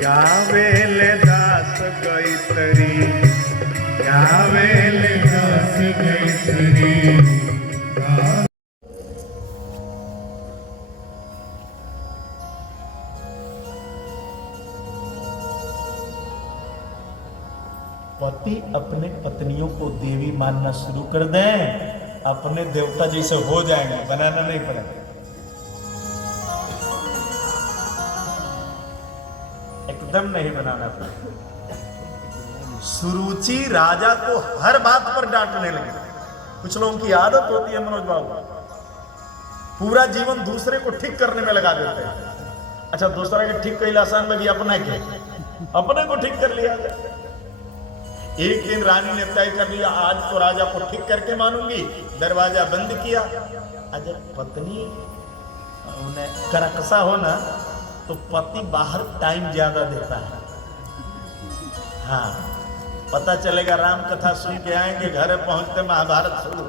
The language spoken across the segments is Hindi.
गावेले दास गैतरी, गावेले दास गैतरी। पति अपने पत्नियों को देवी मानना शुरू कर दें, अपने देवता जैसे हो जाएंगे, बनाना नहीं पड़ेगा। एकदम नहीं बनाना पड़ेगा। सुरुचि राजा को हर बात पर डांटने लगे। कुछ लोगों की आदत होती है मनोज बाबू, पूरा जीवन दूसरे को ठीक करने में लगा देते हैं। अच्छा, दूसरा के ठीक कैला आसान में भी अपने को ठीक कर लिया। एक दिन रानी ने तय कर लिया, आज तो राजा को ठीक करके मानूंगी। दरवाजा बंद किया। अगर पत्नी उन्हें करकसा हो ना, तो पति बाहर टाइम ज्यादा देता है। हाँ, पता चलेगा राम कथा सुन के आएंगे, घर पहुंचते महाभारत शुरू।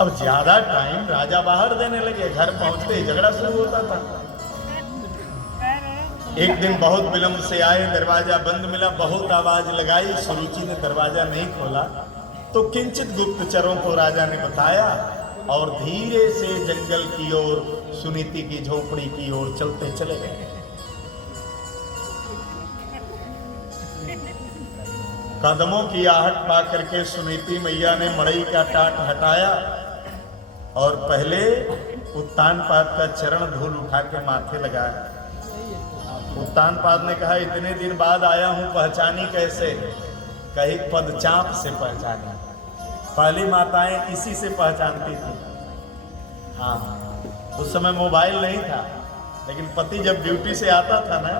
अब ज्यादा टाइम राजा बाहर देने लगे, घर पहुंचते ही झगड़ा शुरू होता था। एक दिन बहुत विलंब से आए, दरवाजा बंद मिला, बहुत आवाज लगाई, सुरुचि ने दरवाजा नहीं खोला तो किंचित गुप्तचरों को राजा ने बताया और धीरे से जंगल की ओर, सुनीति की झोपड़ी की ओर चलते चले गए। कदमों की आहट पा करके सुनीति मैया ने मड़ई का टाट हटाया और पहले उत्तानपाद का चरण धूल उठा के माथे लगाया। उत्तानपाद ने कहा, इतने दिन बाद आया हूं, पहचानी कैसे? कही पदचाप से पहचानी। पहली माताएं इसी से पहचानती थी। हाँ, उस समय मोबाइल नहीं था, लेकिन पति जब ड्यूटी से आता था ना,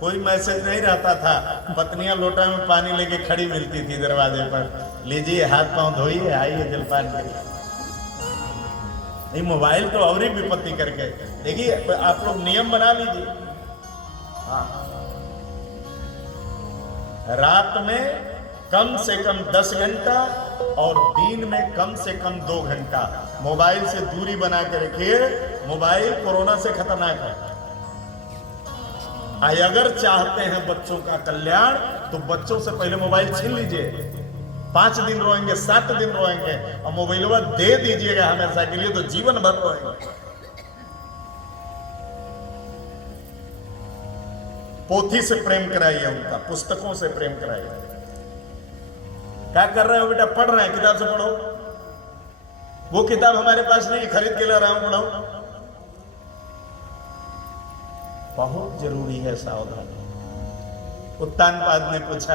कोई मैसेज नहीं रहता था। पत्नियां लोटा में पानी लेके खड़ी मिलती थी दरवाजे पर, लीजिए हाथ पांव धोइए, आइए जलपान करिए। नहीं, मोबाइल तो और ही विपत्ति करके। देखिए, आप लोग नियम बना लीजिए। हाँ, रात में कम से कम 10 घंटा और दिन में कम से कम 2 घंटा मोबाइल से दूरी बना के रखिए। मोबाइल कोरोना से खतरनाक है। अगर चाहते हैं बच्चों का कल्याण, तो बच्चों से पहले मोबाइल छीन लीजिए। 5 दिन रोएंगे, 7 दिन रोएंगे, और मोबाइल दे दीजिएगा हमेशा के लिए, तो जीवन भर रोएंगे। पोथी से प्रेम कराइए, उनका पुस्तकों से प्रेम कराइए। क्या कर रहे हो बेटा? पढ़ रहे हैं, किताब से पढ़ो। वो किताब हमारे पास नहीं, खरीद के ला रहा हूं, पढ़ो। बहुत जरूरी है सावधानी। उत्तानपाद ने पूछा,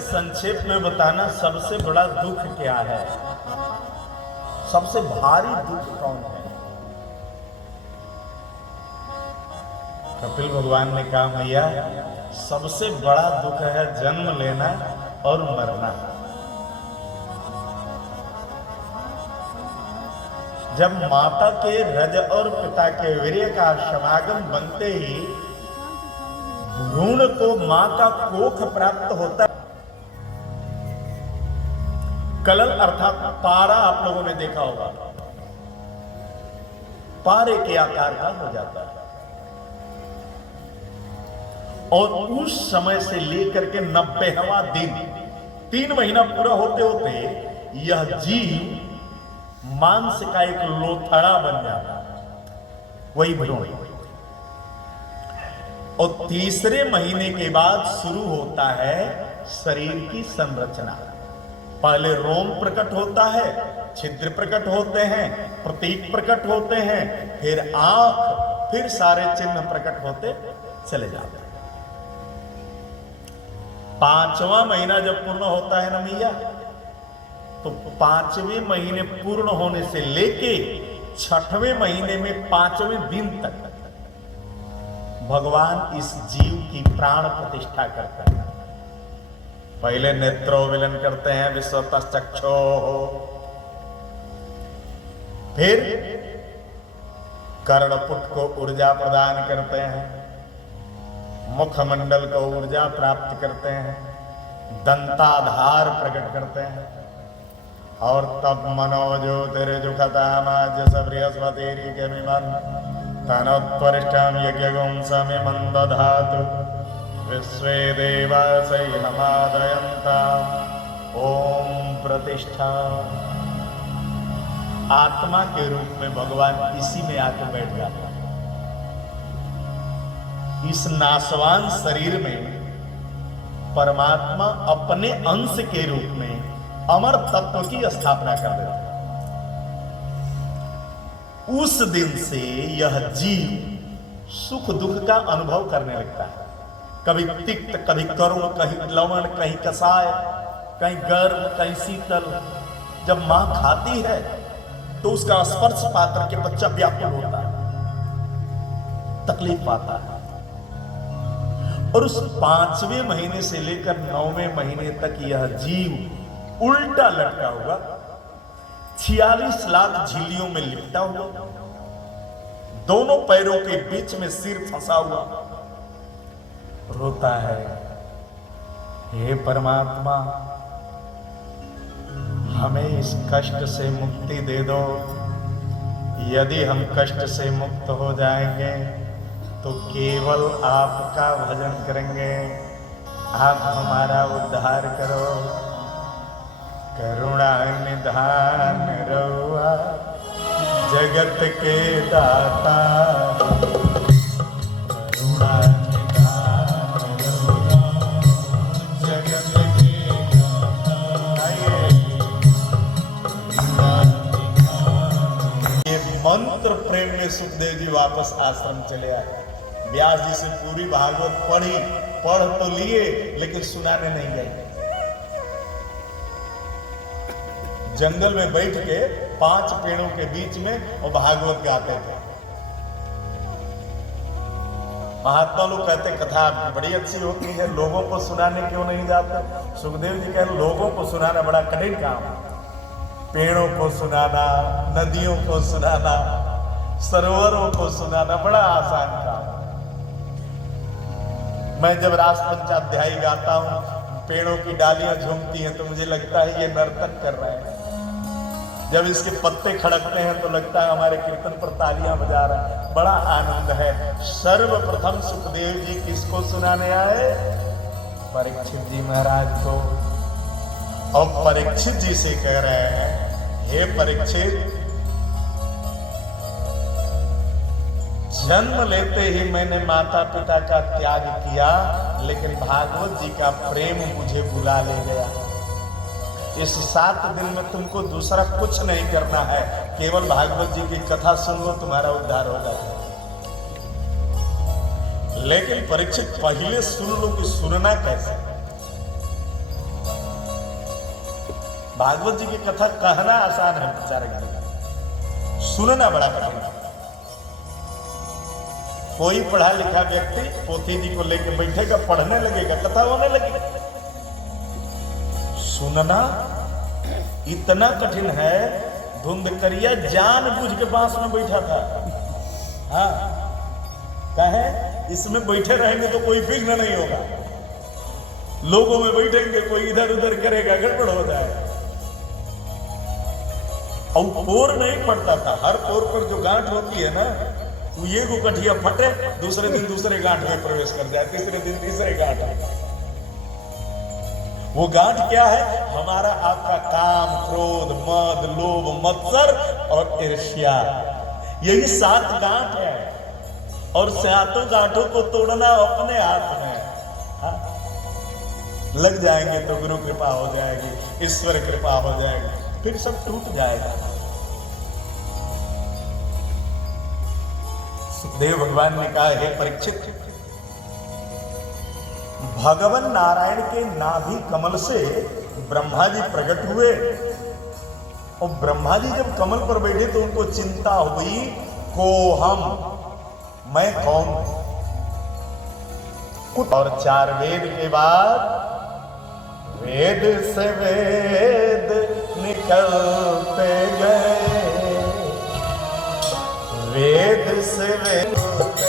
संक्षेप में बताना, सबसे बड़ा दुख क्या है? सबसे भारी दुख कौन है? कपिल भगवान ने कहा, मैया सबसे बड़ा दुख है जन्म लेना और मरना। जब माता के रज और पिता के वीर्य का समागम बनते ही भ्रूण को मां का कोख प्राप्त होता है। कलल अर्थात पारा आप लोगों ने देखा होगा, पारे के आकार का हो जाता है। और उस समय से लेकर के 90वां दिन, 3 महीना पूरा होते होते यह जीव मांस का एक लोथड़ा बन जाता, वही भ्रूण। और तीसरे महीने के बाद शुरू होता है शरीर की संरचना। पहले रोम प्रकट होता है, छिद्र प्रकट होते हैं, प्रतीक प्रकट होते हैं, फिर आंख, फिर सारे चिन्ह प्रकट होते चले जाते हैं। 5वां महीना जब पूर्ण होता है ना मैया, तो 5वें महीने पूर्ण होने से लेके 6वें महीने में 5वें दिन तक भगवान इस जीव की प्राण प्रतिष्ठा करते हैं। पहले नेत्रोविलन करते हैं, विश्वतश्चक्षो हो, फिर कर्णपुट को ऊर्जा प्रदान करते हैं, मुखमंडल को ऊर्जा प्राप्त करते हैं, दंताधार प्रकट करते हैं, और तब मनोज्योतिर्जुखतामाज्य स बृहस्पतिरिकमिमं तनोत्परिष्टं यज्ञगुंसमिमं दधातु विश्वे देवासैनमादयन्ताम् ओम प्रतिष्ठा। आत्मा के रूप में भगवान इसी में आके बैठ जाता है। इस नाशवान शरीर में परमात्मा अपने अंश के रूप में अमर तत्व की स्थापना कर देता है। उस दिन से यह जीव सुख दुख का अनुभव करने लगता है, कभी तिक्त, कभी करुण, कहीं लवण, कहीं कसाय, कहीं गर्म, कहीं शीतल। जब मां खाती है तो उसका स्पर्श पाकर के बच्चा व्याकुल होता है, तकलीफ पाता है, और उस 5वें महीने से लेकर 9वें महीने तक यह जीव उल्टा लटका हुआ, 46 लाख झिल्लियों में लिपटा हुआ, दोनों पैरों के बीच में सिर फंसा हुआ रोता है, हे परमात्मा हमें इस कष्ट से मुक्ति दे दो। यदि हम कष्ट से मुक्त हो जाएंगे तो केवल आपका भजन करेंगे, आप हमारा उद्धार करो। करुणा निधान रहुआ जगत के दाता, करुणा निधान रहुआ जगत के दाता। ये मंत्र प्रेम में सुखदेव जी वापस आश्रम चले आए। व्यास जी से पूरी भागवत पढ़ तो लिए, लेकिन सुनाने नहीं गए। जंगल में बैठ के 5 पेड़ों के बीच में वो भागवत गाते थे। महात्मा लोग कहते कथा आपकी बड़ी अच्छी होती है, लोगों को सुनाने क्यों नहीं जाते? सुखदेव जी कह लोगों को सुनाना बड़ा कठिन काम है। पेड़ों को सुनाना, नदियों को सुनाना, सरोवरों को सुनाना बड़ा आसान काम। मैं जब रास पंचाध्यायी गाता हूं, पेड़ों की डालियां झूमती हैं तो मुझे लगता है ये नर्तन कर रहे हैं। जब इसके पत्ते खड़कते हैं तो लगता है हमारे कीर्तन पर तालियां बजा रहे हैं। बड़ा आनंद है। सर्वप्रथम सुखदेव जी किसको सुनाने आए? परीक्षित जी महाराज को। और परीक्षित जी से कह रहे हैं, हे परीक्षित, जन्म लेते ही मैंने माता पिता का त्याग किया, लेकिन भागवत जी का प्रेम मुझे बुला ले गया। इस 7 दिन में तुमको दूसरा कुछ नहीं करना है, केवल भागवत जी की कथा सुन लो, तुम्हारा उद्धार हो जाएगा। लेकिन परीक्षित पहले सुन लो कि सुनना कैसे। भागवत जी की कथा कहना आसान है बेचारे, सुनना बड़ा कठिन है। कोई पढ़ा लिखा व्यक्ति पोथी जी को लेकर बैठेगा, पढ़ने लगेगा, कथा होने लगेगी। सुनना इतना कठिन है। धुंधकरिया जानबूझ के बांस में बैठा था। हाँ, कहे इसमें बैठे रहेंगे तो कोई विघ्न नहीं होगा, लोगों में बैठेंगे कोई इधर उधर करेगा, गड़बड़ हो जाएगा। और पोर नहीं पड़ता था। हर पोर पर जो गांठ होती है ना, ये गुकठिया फटे, दूसरे दिन दूसरे गांठ में प्रवेश कर जाए, तीसरे दिन तीसरे गांठ। वो गांठ क्या है? हमारा आपका काम, क्रोध, मद, लोभ, मत्सर और ईर्ष्या। यही 7 गांठ है, और 7 गांठों को तोड़ना अपने हाथ में। हाँ? लग जाएंगे तो गुरु कृपा हो जाएगी, ईश्वर कृपा हो जाएगी, फिर सब टूट जाएगा। सुखदेव भगवान ने कहा, हे परीक्षित, भगवान नारायण के नाभि कमल से ब्रह्मा जी प्रकट हुए, और ब्रह्मा जी जब कमल पर बैठे तो उनको चिंता हुई, को हम, मैं कौन? और 4 वेद के बाद वेद से वेद निकलते गए, वेद से वेद